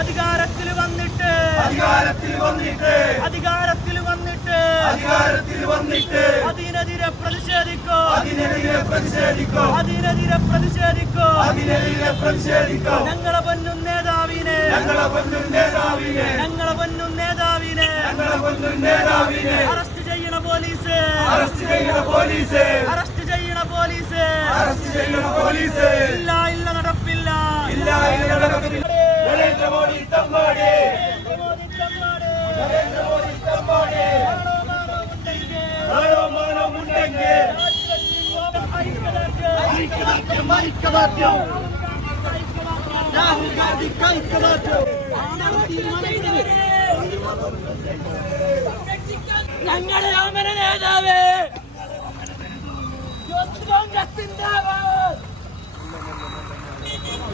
അധികാരത്തിൽ വന്നിട്ട് അതിനെതിരെ പ്രതിഷേധിക്കോ ഞങ്ങളെ പൊന്നും നേതാവിനെ അറസ്റ്റ് ചെയ്യണ പോലീസ് ഇല്ല നടപ്പില്ല നരേന്ദ്രമോദി തമ്മാടി രാഹുൽ ഗാന്ധി ഞങ്ങളുടെ അമര നേതാവേ